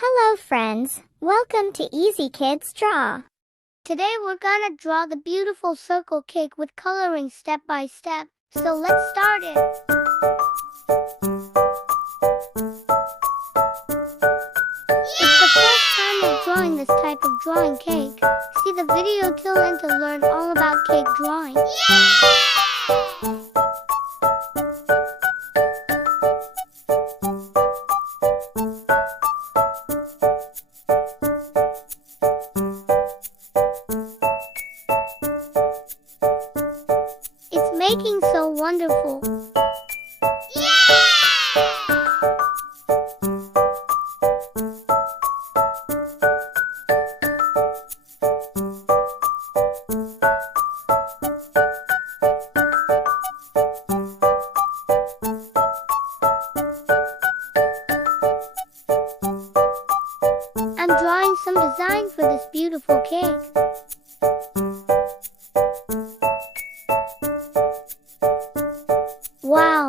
Hello friends, welcome to Easy Kids Draw. Today we're gonna draw the beautiful circle cake with coloring step by step. So let's start it. It's the first time of drawing this type of drawing cake. See the video till end to learn all about cake drawing. It's making so wonderful. I'm drawing some design for this beautiful cake. Wow!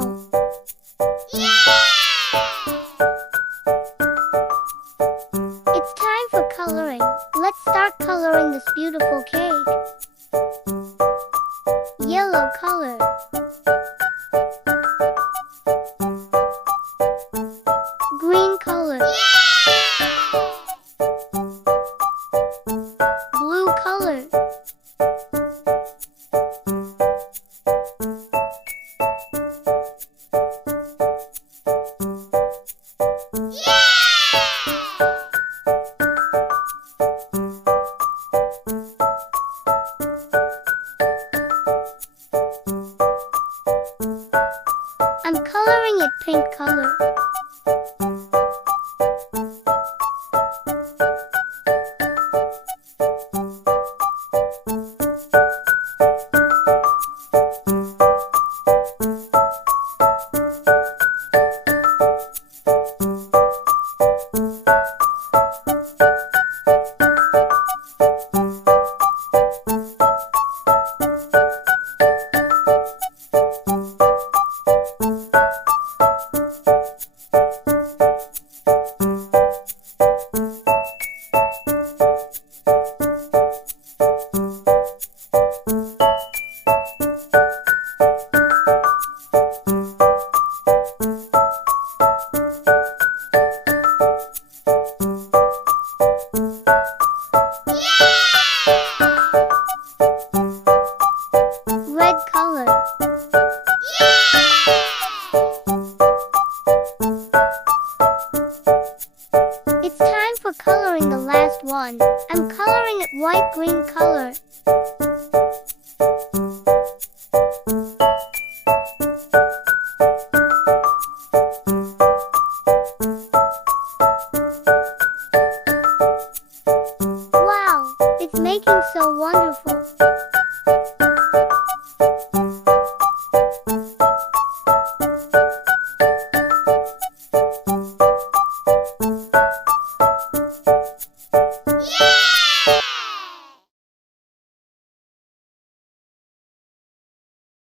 It's time for coloring. Let's start coloring this beautiful cake. Yellow color. Green color. Blue color. I'm coloring it pink color. Red color. It's time for coloring the last one. I'm coloring it white-green color. Wow, it's making so wonderful.